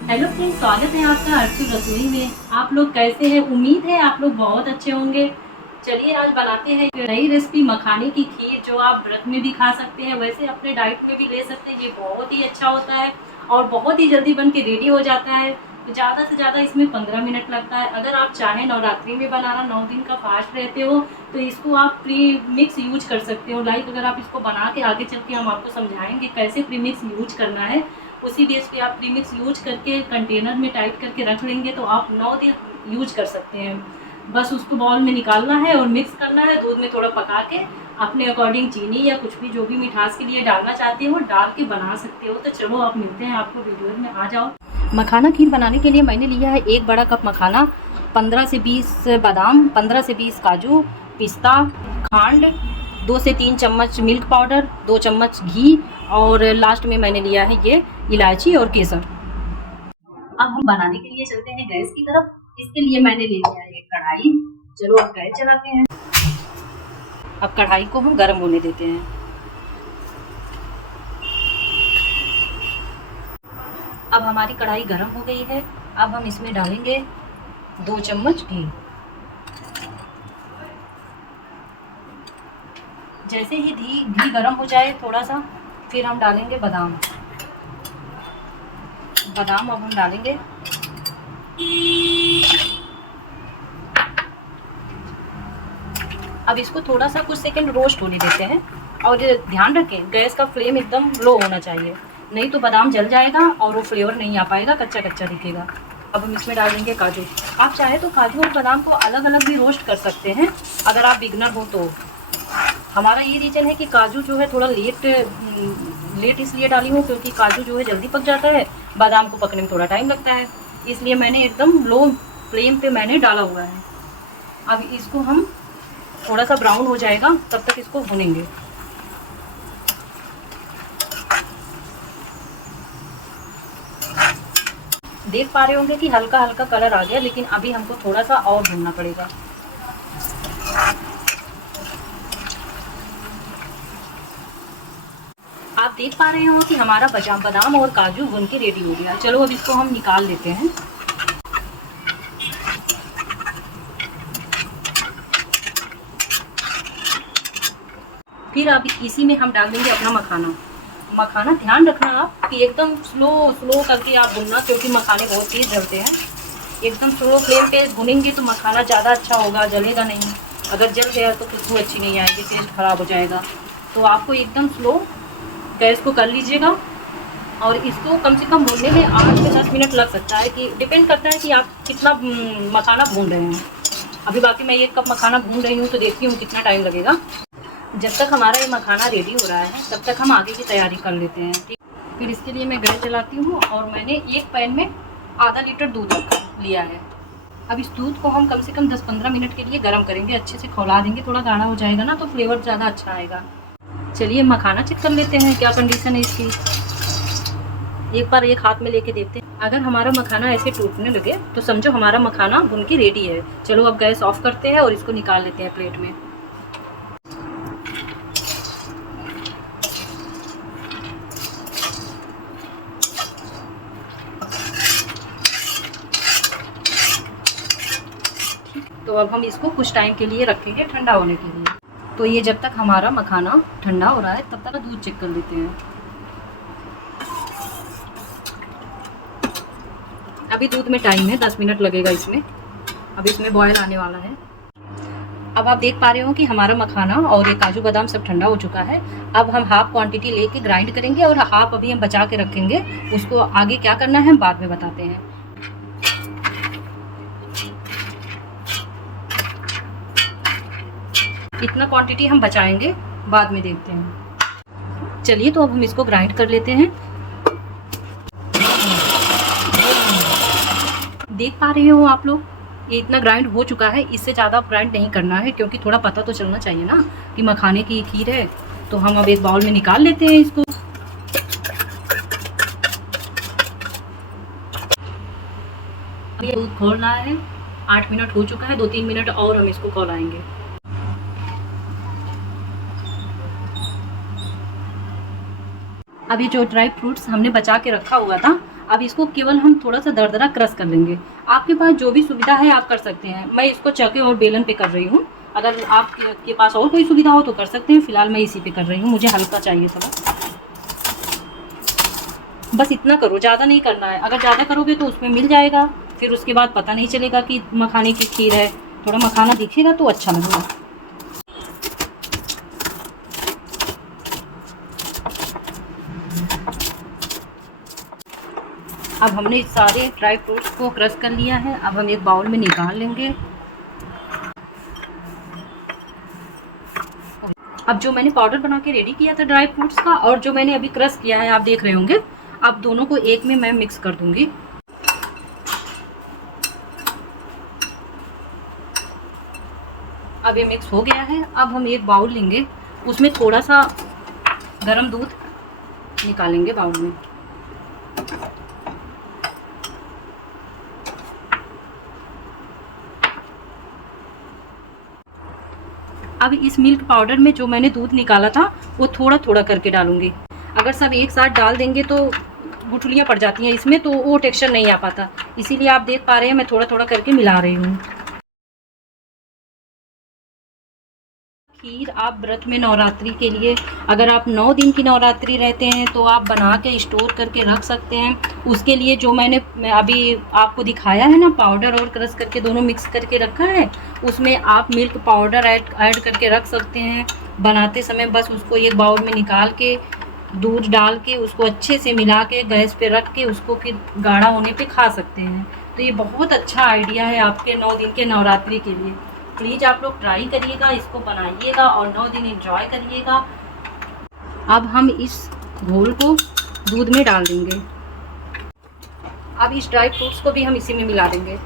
Hello friends, स्वागत है आपका अर्चू रसोई में। आप लोग कैसे हैं? उम्मीद है आप लोग बहुत अच्छे होंगे। चलिए आज बनाते हैं एक नई रेसिपी, मखाने की खीर, जो आप व्रत में भी खा सकते हैं, वैसे अपने डाइट में भी ले सकते हैं। ये बहुत ही अच्छा होता है और बहुत ही जल्दी बन के रेडी हो जाता है। तो ज़्यादा से ज़्यादा इसमें 15 मिनट लगता है। अगर आप चाहें नवरात्रि में बनाना, 9 दिन का फास्ट रहते हो, तो इसको आप प्री मिक्स यूज कर सकते हो। लाइक अगर आप इसको बना के आगे चल के हम आपको समझाएंगे कैसे प्री मिक्स यूज करना है। उसी बेस पे आप प्रीमिक्स यूज करके कंटेनर में टाइट करके रख लेंगे तो आप 9 दिन यूज कर सकते हैं। बस उसको बाउल में निकालना है और मिक्स करना है, दूध में थोड़ा पका के अपने अकॉर्डिंग चीनी या कुछ भी जो भी मिठास के लिए डालना चाहते हो डाल के बना सकते हो। तो चलो आप मिलते हैं आपको वीडियो में, आ जाओ। मखाना खीर बनाने के लिए मैंने लिया है 1 बड़ा कप मखाना, 15 से 20 बादाम, 15 से 20 काजू, पिस्ता, खांड, 2 से 3 चम्मच मिल्क पाउडर, 2 चम्मच घी और लास्ट में मैंने लिया है ये इलायची और केसर। अब हम बनाने के लिए चलते हैं गैस की तरफ। इसके लिए मैंने ले लिया है एक कढ़ाई। चलो अब गैस चलाते हैं। अब कढ़ाई को हम गर्म होने देते हैं। अब हमारी कढ़ाई गर्म हो गई है। अब हम इसमें डालेंगे 2 चम्मच घी। जैसे ही घी गर्म हो जाए थोड़ा सा, फिर हम डालेंगे बादाम। अब हम डालेंगे। अब इसको थोड़ा सा कुछ सेकंड रोस्ट होने देते हैं और ध्यान रखें गैस का फ्लेम एकदम लो होना चाहिए, नहीं तो बादाम जल जाएगा और वो फ्लेवर नहीं आ पाएगा, कच्चा कच्चा दिखेगा। अब हम इसमें डाल देंगे काजू। आप चाहे तो काजू और बादाम को अलग अलग भी रोस्ट कर सकते हैं अगर आप बिगनर हो तो। हमारा ये रीजन है कि काजू जो है थोड़ा लेट इसलिए डाली हूँ क्योंकि काजू जो है जल्दी पक जाता है, बादाम को पकने में थोड़ा टाइम लगता है, इसलिए मैंने एकदम लो फ्लेम पे मैंने डाला हुआ है। अब इसको हम थोड़ा सा ब्राउन हो जाएगा तब तक इसको भूनेंगे। देख पा रहे होंगे कि हल्का हल्का कलर आ गया, लेकिन अभी हमको थोड़ा सा और भूनना पड़ेगा। आप देख पा रहे हो कि हमारा बादाम और काजू भून के रेडी हो गया। चलो अब इसको हम निकाल लेते हैं। फिर अब इसी में हम डाल देंगे अपना मखाना। ध्यान रखना आप कि एकदम स्लो करके आप भूनना, क्योंकि मखाने बहुत तेज जलते हैं। एकदम स्लो फ्लेम पे भुनेंगे तो मखाना ज़्यादा अच्छा होगा, जलेगा नहीं। अगर जल गया तो खुशबू अच्छी नहीं आएगी, टेस्ट खराब हो जाएगा। तो आपको एकदम स्लो गैस को कर लीजिएगा और इसको कम से कम भूनने में 8 से 10 मिनट लग सकता है, कि डिपेंड करता है कि आप कितना मखाना भून रहे हैं। अभी बाकी मैं 1 कप मखाना भून रही हूँ तो देखती हूँ कितना टाइम लगेगा। जब तक हमारा ये मखाना रेडी हो रहा है तब तक हम आगे की तैयारी कर लेते हैं। ठीक, फिर इसके लिए मैं गैस जलाती हूँ और मैंने एक पैन में आधा लीटर दूध लिया है। अब इस दूध को हम कम से कम 10-15 मिनट के लिए गर्म करेंगे, अच्छे से खौला देंगे। थोड़ा गाढ़ा हो जाएगा ना तो फ्लेवर ज़्यादा अच्छा आएगा। चलिए मखाना चेक कर लेते हैं क्या कंडीशन है इसकी। एक बार एक हाथ में लेके देखते हैं। अगर हमारा मखाना ऐसे टूटने लगे तो समझो हमारा मखाना भुन के रेडी है। चलो अब गैस ऑफ करते हैं और इसको निकाल लेते हैं प्लेट में। तो अब हम इसको कुछ टाइम के लिए रखेंगे ठंडा होने के लिए। तो ये जब तक हमारा मखाना ठंडा हो रहा है तब तक दूध चेक कर लेते हैं। अभी दूध में टाइम है, 10 मिनट लगेगा इसमें। अब इसमें बॉयल आने वाला है। अब आप देख पा रहे हो कि हमारा मखाना और ये काजू बादाम सब ठंडा हो चुका है। अब हम हाफ क्वांटिटी लेके ग्राइंड करेंगे और हाफ अभी हम बचा के रखेंगे। उसको आगे क्या करना है हम बाद में बताते हैं। इतना क्वांटिटी हम बचाएंगे, बाद में देखते हैं। चलिए तो अब हम इसको ग्राइंड कर लेते हैं। देख पा रहे हो आप लोग, ये इतना ग्राइंड हो चुका है। इससे ज़्यादा ग्राइंड नहीं करना है क्योंकि थोड़ा पता तो चलना चाहिए ना कि मखाने की खीर है। तो हम अब एक बाउल में निकाल लेते हैं इसको। ये दूध खौलना है, 8 मिनट हो चुका है, 2-3 मिनट और हम इसको खौलाएंगे। अब ये जो ड्राई फ्रूट्स हमने बचा के रखा हुआ था, अब इसको केवल हम थोड़ा सा दरदरा क्रश कर लेंगे। आपके पास जो भी सुविधा है आप कर सकते हैं। मैं इसको चक्के और बेलन पे कर रही हूँ। अगर आपके पास और कोई सुविधा हो तो कर सकते हैं। फिलहाल मैं इसी पे कर रही हूँ, मुझे हल्का चाहिए थोड़ा। बस इतना करो, ज़्यादा नहीं करना है। अगर ज़्यादा करोगे तो उसमें मिल जाएगा, फिर उसके बाद पता नहीं चलेगा कि मखाने की खीर है। थोड़ा मखाना दिखेगा तो अच्छा लगेगा। अब हमने सारे ड्राई फ्रूट्स को क्रश कर लिया है। अब हम एक बाउल में निकाल लेंगे। अब जो मैंने पाउडर बना के रेडी किया था ड्राई फ्रूट्स का, और जो मैंने अभी क्रश किया है आप देख रहे होंगे, अब दोनों को एक में मैं मिक्स कर दूंगी। अब ये मिक्स हो गया है। अब हम एक बाउल लेंगे, उसमें थोड़ा सा गर्म दूध निकालेंगे बाउल में। अब इस मिल्क पाउडर में जो मैंने दूध निकाला था वो थोड़ा थोड़ा करके डालूंगी। अगर सब एक साथ डाल देंगे तो गुठलियाँ पड़ जाती हैं इसमें, तो वो टेक्सचर नहीं आ पाता। इसीलिए आप देख पा रहे हैं मैं थोड़ा थोड़ा करके मिला रही हूँ। खीर आप व्रत में नवरात्रि के लिए, अगर आप 9 दिन की नवरात्रि रहते हैं तो आप बना के स्टोर करके रख सकते हैं। उसके लिए जो मैंने अभी आपको दिखाया है ना, पाउडर और क्रश करके दोनों मिक्स करके रखा है, उसमें आप मिल्क पाउडर ऐड करके रख सकते हैं। बनाते समय बस उसको एक बाउल में निकाल के दूध डाल के उसको अच्छे से मिला के गैस पे रख के उसको फिर गाढ़ा होने पे खा सकते हैं। तो ये बहुत अच्छा आइडिया है आपके 9 दिन के नवरात्रि के लिए। प्लीज़ आप लोग ट्राई करिएगा, इसको बनाइएगा और 9 दिन एंजॉय करिएगा। अब हम इस घोल को दूध में डाल देंगे। अब इस ड्राई फ्रूट्स को भी हम इसी में मिला देंगे।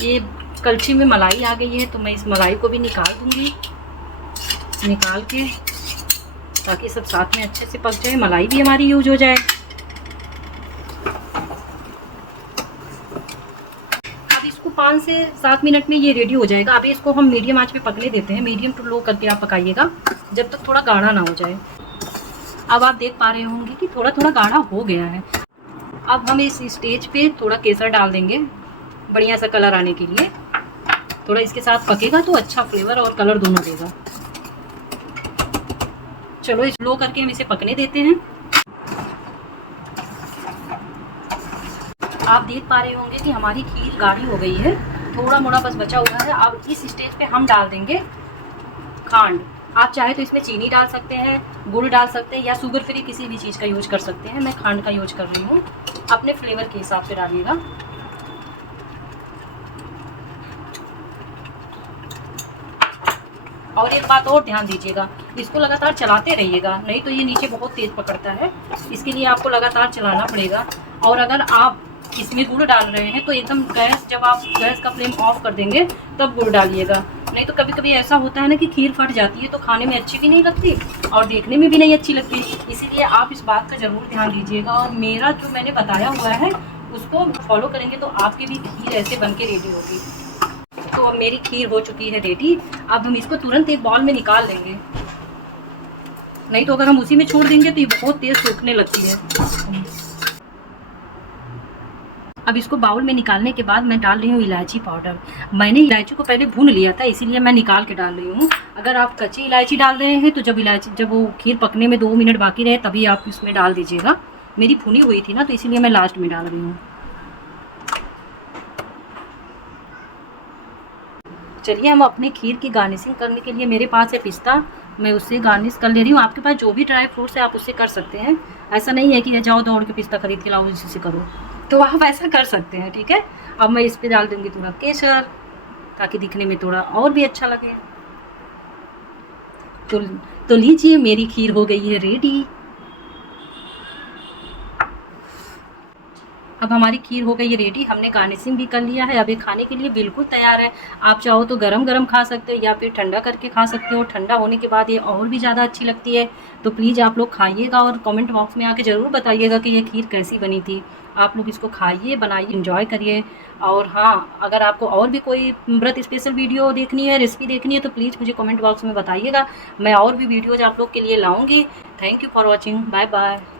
ये कलछी में मलाई आ गई है तो मैं इस मलाई को भी निकाल दूंगी, निकाल के, ताकि सब साथ में अच्छे से पक जाए, मलाई भी हमारी यूज हो जाए। अब इसको 5 से 7 मिनट में ये रेडी हो जाएगा। अभी इसको हम मीडियम आंच पे पकने देते हैं। मीडियम टू लो करके आप पकाइएगा जब तक थोड़ा गाढ़ा ना हो जाए। अब आप देख पा रहे होंगे कि थोड़ा थोड़ा गाढ़ा हो गया है। अब हम इस स्टेज पे थोड़ा केसर डाल देंगे बढ़िया सा कलर आने के लिए। थोड़ा इसके साथ पकेगा तो अच्छा फ्लेवर और कलर दोनों देगा। चलो इस लो करके हम इसे पकने देते हैं। आप देख पा रहे होंगे कि हमारी खीर गाढ़ी हो गई है, थोड़ा मोड़ा बस बचा हुआ है। अब इस स्टेज पे हम डाल देंगे खांड। आप चाहे तो इसमें चीनी डाल सकते हैं, गुड़ डाल सकते हैं, या शुगर फ्री किसी भी चीज़ का यूज कर सकते हैं। मैं खांड का यूज कर रही हूँ। अपने फ्लेवर के हिसाब से डालिएगा। और एक बात और ध्यान दीजिएगा, इसको लगातार चलाते रहिएगा, नहीं तो ये नीचे बहुत तेज़ पकड़ता है। इसके लिए आपको लगातार चलाना पड़ेगा। और अगर आप इसमें गुड़ डाल रहे हैं तो एकदम जब आप गैस का फ्लेम ऑफ कर देंगे तब गुड़ डालिएगा। नहीं तो कभी कभी ऐसा होता है ना कि खीर फट जाती है, तो खाने में अच्छी भी नहीं लगती और देखने में भी नहीं अच्छी लगती। इसीलिए आप इस बात का ज़रूर ध्यान दीजिएगा। और मेरा जो मैंने बताया हुआ है उसको फॉलो करेंगे तो आपकी भी खीर ऐसे बन के रेडी होगी। तो अब मेरी खीर हो चुकी है रेडी। अब हम इसको तुरंत एक बाउल में निकाल लेंगे, नहीं तो अगर हम उसी में छोड़ देंगे तो ये बहुत तेज़ सूखने लगती है। अब इसको बाउल में निकालने के बाद मैं डाल रही हूँ इलायची पाउडर। मैंने इलायची को पहले भून लिया था, इसीलिए मैं निकाल के डाल रही हूँ। अगर आप कच्ची इलायची डाल रहे हैं तो जब वो खीर पकने में 2 मिनट बाकी रहे तभी आप इसमें डाल दीजिएगा। मेरी भुनी हुई थी ना, तो इसीलिए मैं लास्ट में डाल रही हूँ। चलिए हम अपने खीर की गार्निशिंग करने के लिए, मेरे पास है पिस्ता, मैं उससे गार्निश कर ले रही हूँ। आपके पास जो भी ड्राई फ्रूट्स है आप उससे कर सकते हैं। ऐसा नहीं है कि जाओ दौड़ के पिस्ता खरीद के लाओ इसी से करो, तो आप ऐसा कर सकते हैं, ठीक है। अब मैं इस पर डाल दूँगी थोड़ा केसर, ताकि दिखने में थोड़ा और भी अच्छा लगे। तो लीजिए, मेरी खीर हो गई है रेडी। अब अब हमारी खीर हो गई है रेडी, हमने गार्निशिंग भी कर लिया है। अब ये खाने के लिए बिल्कुल तैयार है। आप चाहो तो गरम गरम खा सकते हो या फिर ठंडा करके खा सकते हो। ठंडा होने के बाद ये और भी ज़्यादा अच्छी लगती है। तो प्लीज़ आप लोग खाइएगा और कमेंट बॉक्स में आके ज़रूर बताइएगा कि ये खीर कैसी बनी थी। आप लोग इसको खाइए, बनाइए, इंजॉय करिए। और हाँ, अगर आपको और भी कोई व्रत स्पेशल वीडियो देखनी है, रेसिपी देखनी है, तो प्लीज़ मुझे कमेंट बॉक्स में बताइएगा। मैं और भी वीडियोज़ आप लोग के लिए लाऊँगी। Thank you for watching. Bye bye.